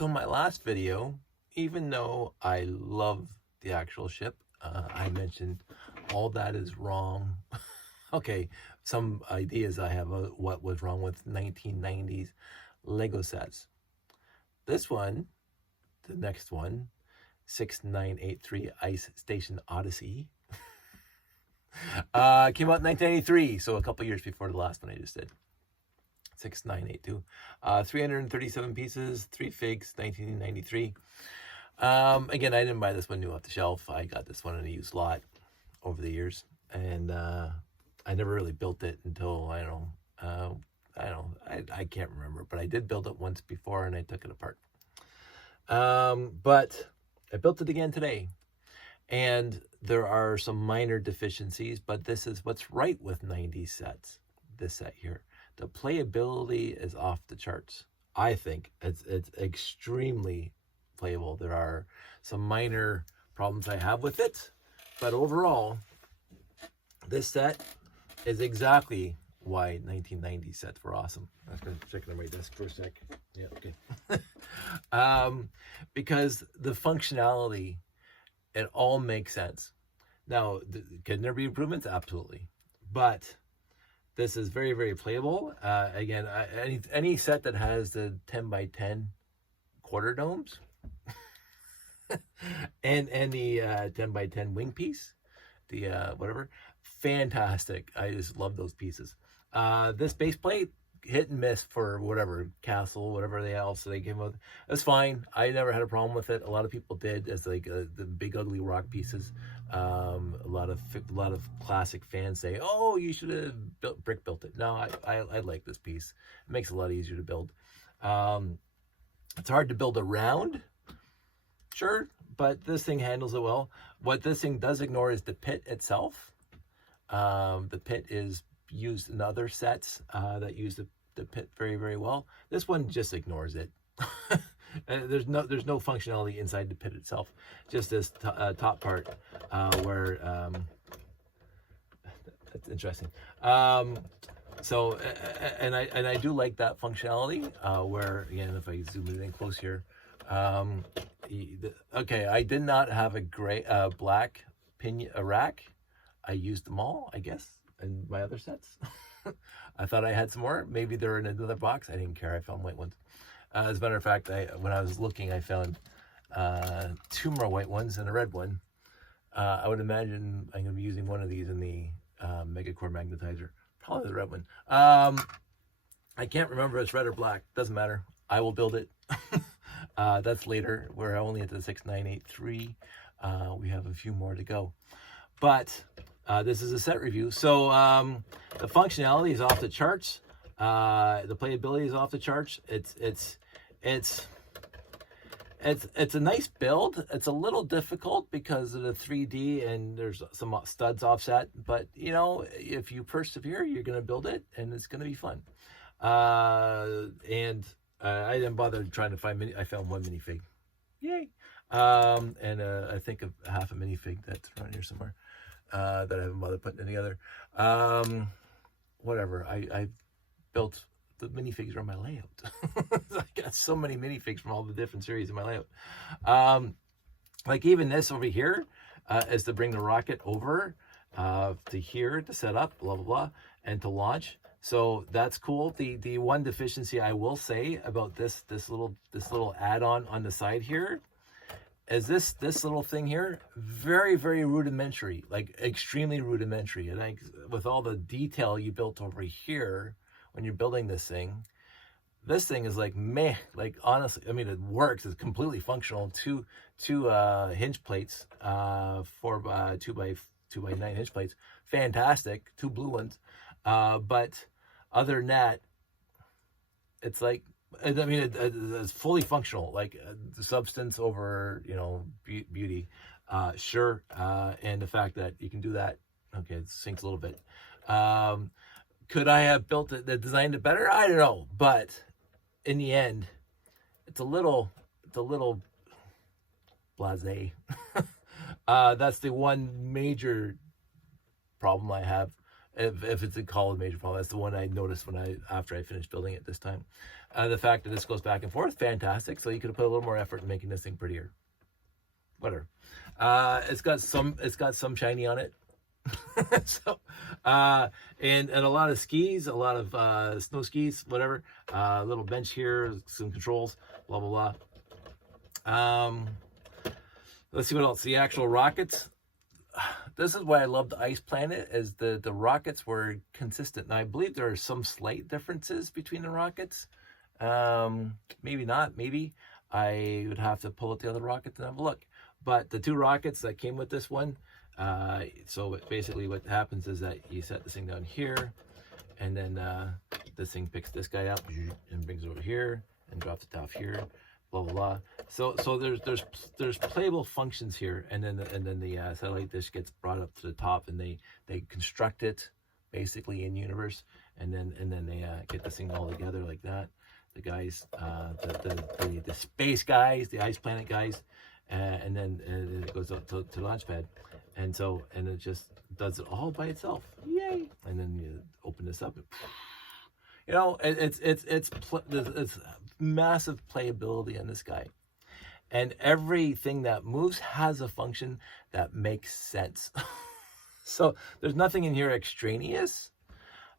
So my last video, even though I love the actual ship, I mentioned all that is wrong. Okay, some ideas I have of what was wrong with 1990s Lego sets. This one, the next one, 6983 Ice Station Odyssey, came out in 1983, so a couple years before the last one I just did. 6982, 337 pieces, 3 figs, 1993. Again, I didn't buy this one new off the shelf. I got this one in a used lot over the years, and I never really built it until I can't remember, but I did build it once before and I took it apart. But I built it again today, and there are some minor deficiencies, but this is what's right with 90 sets. This set here. The playability is off the charts. I think it's extremely playable. There are some minor problems I have with it, but overall, this set is exactly why 1990 sets were awesome. I was going to check on my desk for a sec. Yeah, okay. Because the functionality, it all makes sense. Now, can there be improvements? Absolutely. But this is very, very playable. Again, any set that has the 10 by 10 quarter domes and the 10 by 10 wing piece, the whatever, fantastic. I just love those pieces. This base plate, hit and miss for whatever, castle, whatever they came with. That's fine. I never had a problem with it. A lot of people did, as like the big ugly rock pieces. A lot of classic fans say, "Oh, you should have brick built it." No, I like this piece. It makes it a lot easier to build. It's hard to build around, sure, but this thing handles it well. What this thing does ignore is the pit itself. The pit is used in other sets that use the pit very, very well. This one just ignores it. There's no functionality inside the pit itself. Just this top part where that's interesting. So and I do like that functionality where, again, if I zoom it in close here, okay, I did not have a black pinion rack. I used them all, I guess, in my other sets. I thought I had some more. Maybe they're in another box. I didn't care. I found white ones. As a matter of fact, when I was looking, I found 2 more white ones and a red one. I would imagine I'm going to be using one of these in the Megacore Magnetizer. Probably the red one. I can't remember if it's red or black. Doesn't matter. I will build it. That's later. We're only at the 6983. We have a few more to go. But this is a set review. So the functionality is off the charts. The playability is off the charts. It's a nice build. It's a little difficult because of the 3D and there's some studs offset. But, you know, if you persevere, you're going to build it and it's going to be fun. And I didn't bother trying to find I found one minifig. Yay. And I think of half a minifig that's around here somewhere that I haven't bothered putting together. Whatever. I built the minifigs are on my layout. I got so many minifigs from all the different series in my layout. Like even this over here is to bring the rocket over to here to set up, blah, blah, blah, and to launch. So that's cool. The one deficiency I will say about this little add-on on the side here is this little thing here, very, very rudimentary, like extremely rudimentary. And with all the detail you built over here when you're building this thing is like meh. Like honestly, I mean, it works. It's completely functional. Two hinge plates, 2 by 9 hinge plates, fantastic. 2 blue ones, but other than that, it's like, I mean, it's fully functional, like the substance over, you know, beauty. Sure. And the fact that you can do that, okay, it sinks a little bit. Could I have built it, designed it better? I don't know. But in the end, it's a little blasé. That's the one major problem I have. if it's called a major problem. That's the one I noticed after I finished building it this time. The fact that this goes back and forth, fantastic. So you could have put a little more effort in making this thing prettier. Whatever. It's got some shiny on it. So and a lot of skis, a lot of snow skis, whatever. A little bench here, some controls, blah blah blah. Let's see what else. The actual rockets. This is why I love the Ice Planet, is the rockets were consistent. Now I believe there are some slight differences between the rockets. Maybe not. Maybe I would have to pull out the other rockets and have a look. But the two rockets that came with this one, so basically what happens is that you set this thing down here, and then this thing picks this guy up and brings it over here and drops it off here, blah blah blah. So there's playable functions here, and then the satellite dish gets brought up to the top, and they construct it basically in universe, and then they get this thing all together like that. The guys, the space guys, the Ice Planet guys. And then it goes up to the launch pad, and it just does it all by itself. Yay! And then you open this up, and, you know, it's massive playability on this guy, and everything that moves has a function that makes sense. So there's nothing in here extraneous.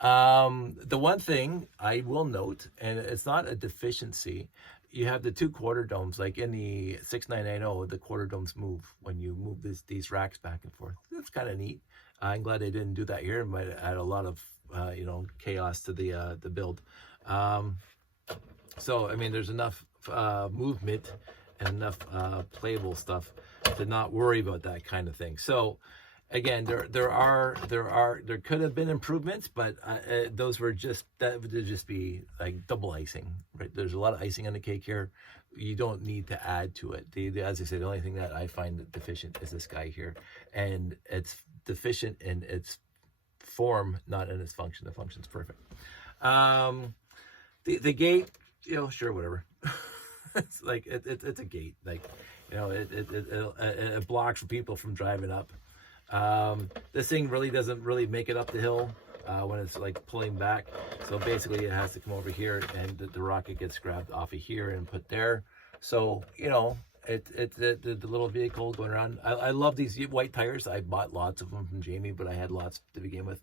The one thing I will note, and it's not a deficiency, you have the two quarter domes, like in the 6990, the quarter domes move when you move these racks back and forth. That's kind of neat. I'm glad they didn't do that here. It might add a lot of chaos to the build. So I mean, there's enough movement and enough playable stuff to not worry about that kind of thing. So again, there could have been improvements, but those were that would just be like double icing, right? There's a lot of icing on the cake here. You don't need to add to it. As I say, the only thing that I find deficient is this guy here, and it's deficient in its form, not in its function. The function's perfect. The gate, sure, whatever. It's like it's a gate, like it blocks for people from driving up. This thing really doesn't make it up the hill when it's like pulling back, so basically it has to come over here, and the rocket gets grabbed off of here and put there. So the little vehicle going around. I love these white tires. I bought lots of them from Jamie, but I had lots to begin with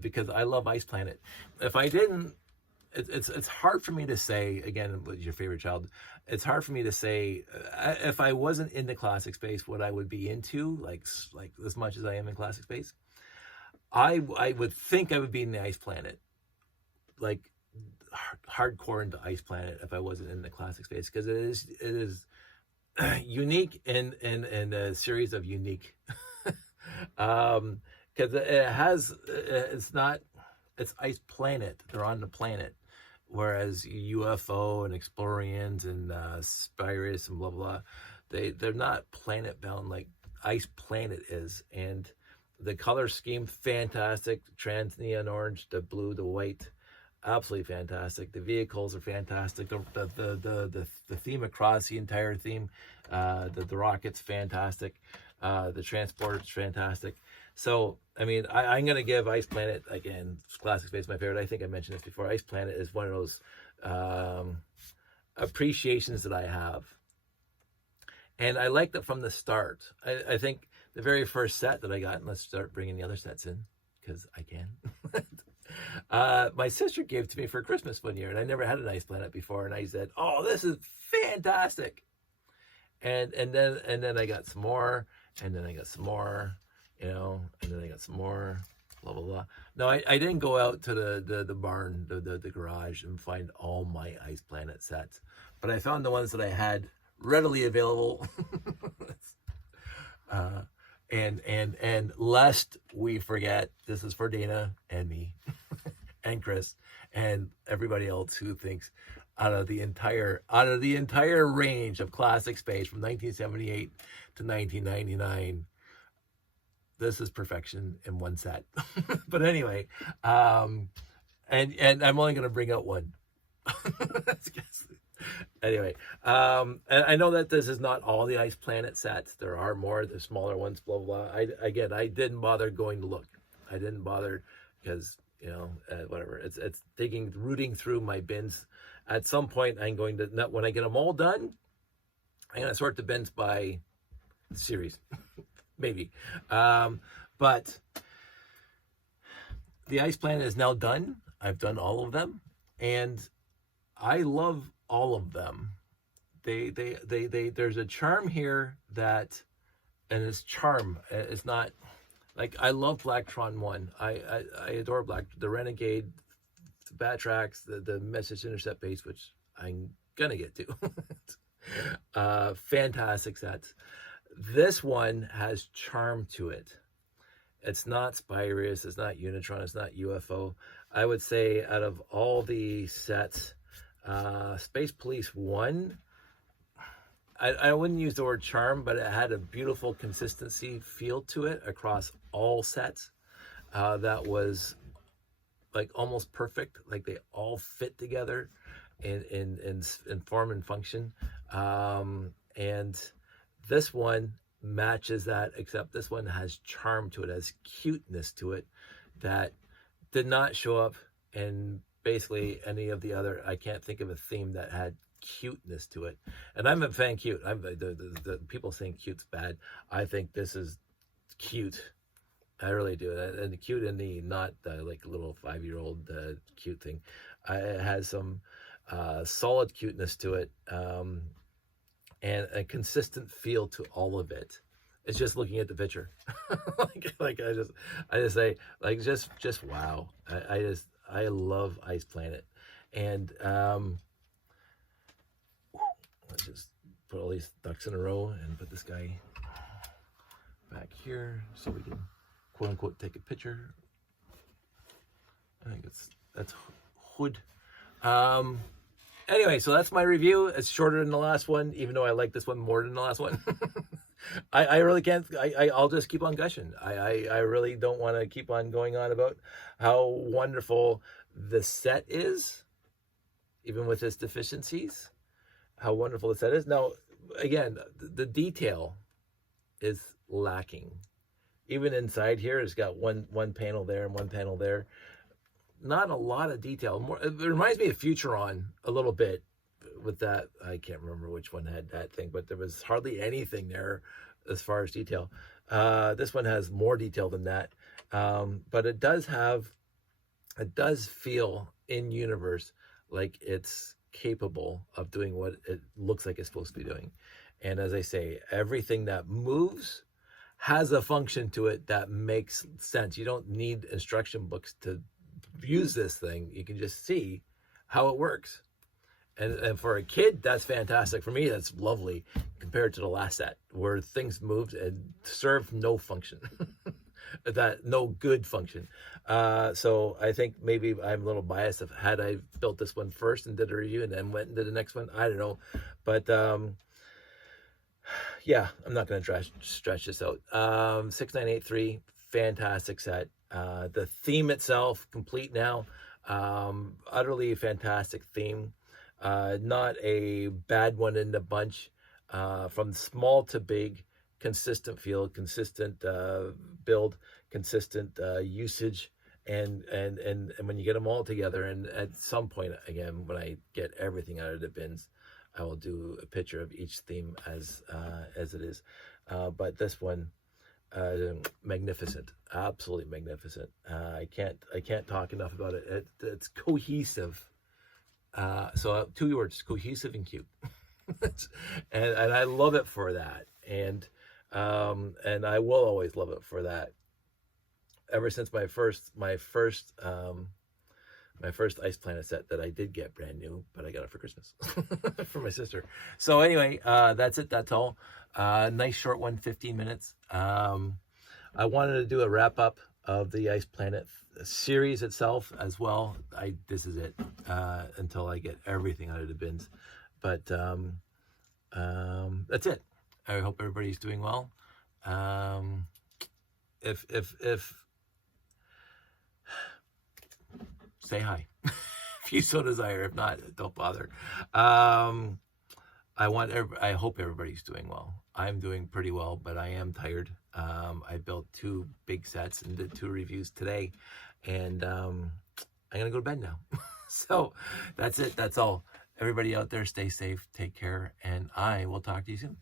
because I love Ice Planet. If I didn't, it's hard for me to say, again, what's your favorite child? It's hard for me to say if I wasn't in the classic space what I would be into, like as much as I am in classic space. I would think I would be in the Ice Planet, like hardcore into Ice Planet, if I wasn't in the classic space, because it is unique in a series of unique. Because it's Ice Planet. They're on the planet, whereas UFO and Explorians and Spirus and blah blah, they're not planet bound like Ice Planet is. And the color scheme, fantastic. Trans neon orange, the blue, the white, absolutely fantastic. The vehicles are fantastic. The theme across the entire theme, the rocket's fantastic. The transport's fantastic. So, I mean, I'm going to give Ice Planet, again, classic space, my favorite. I think I mentioned this before. Ice Planet is one of those appreciations that I have. And I liked it from the start. I think the very first set that I got, and let's start bringing the other sets in, because I can. My sister gave it to me for Christmas one year, and I never had an Ice Planet before. And I said, "Oh, this is fantastic!" And then I got some more, and then I got some more, and then I got some more, blah blah blah. No, I didn't go out to the barn, the garage, and find all my Ice Planet sets, but I found the ones that I had readily available. And lest we forget, this is for Dana and me and Chris and everybody else who thinks out of the entire range of classic space from 1978 to 1999, this is perfection in one set. But anyway, and I'm only going to bring out one. Anyway, and I know that this is not all the Ice Planet sets. There are more, the smaller ones, blah, blah, blah. I didn't bother going to look. I didn't bother because, whatever. It's rooting through my bins. At some point, I'm going to, when I get them all done, I'm going to sort the bins by series, maybe. But the ice planet is now done. I've done all of them, and I love all of them. There's a charm here that, and it's charm. It's not like, I love Blacktron 1. I adore the Renegade, the Batrax, the Message Intercept base, which I'm gonna get to. Fantastic sets. This one has charm to it. It's not Spyrius, it's not Unitron, it's not UFO. I would say out of all the sets, Space Police 1, I wouldn't use the word charm, but it had a beautiful consistency feel to it across all sets. That was like almost perfect, like they all fit together in form and function. And this one matches that, except this one has charm to it, has cuteness to it that did not show up in basically any of the other. I can't think of a theme that had cuteness to it. And I'm a fan cute. I'm the people saying cute's bad. I think this is cute. I really do. And the cute in the, not the like little 5-year-old cute thing. It has some solid cuteness to it, and a consistent feel to all of it. It's just looking at the picture. like I just say, like, just wow. I love Ice Planet. And let's just put all these ducks in a row and put this guy back here so we can quote unquote take a picture. I think that's Hood. Anyway, so that's my review. It's shorter than the last one, even though I like this one more than the last one. I really can't. I'll just keep on gushing. I really don't want to keep on going on about how wonderful the set is, even with its deficiencies. How wonderful the set is. Now, again, the detail is lacking. Even inside here, it's got one panel there and one panel there. Not a lot of detail. It reminds me of Futuron a little bit with that. I can't remember which one had that thing, but there was hardly anything there as far as detail. This one has more detail than that, but it does feel in universe like it's capable of doing what it looks like it's supposed to be doing. And as I say, everything that moves has a function to it that makes sense. You don't need instruction books to use this thing. You can just see how it works. And for a kid, that's fantastic. For me, that's lovely compared to the last set where things moved and served no function. That no good function. So I think maybe I'm a little biased of had I built this one first and did a review and then went and did the next one. I don't know. But yeah, I'm not going to stretch this out. 6983, fantastic set. The theme itself, complete now. Utterly fantastic theme. Not a bad one in the bunch. From small to big, consistent feel, consistent build, consistent usage, and when you get them all together, and at some point, again, when I get everything out of the bins, I will do a picture of each theme as it is. But this one, magnificent, absolutely magnificent. I can't talk enough about it. It's cohesive. So 2 words: cohesive and cute. and I love it for that. And I will always love it for that. Ever since my first Ice Planet set that I did get brand new, but I got it for Christmas for my sister. So anyway, that's it. That's all. Nice short one, 15 minutes. I wanted to do a wrap up of the Ice Planet series itself as well. This is it until I get everything out of the bins. But that's it. I hope everybody's doing well. If say hi if you so desire. If not, don't bother. I hope everybody's doing well. I'm doing pretty well, but I am tired. I built 2 big sets and did 2 reviews today, and I'm gonna go to bed now. So that's it. That's all. Everybody out there, stay safe, take care, and I will talk to you soon.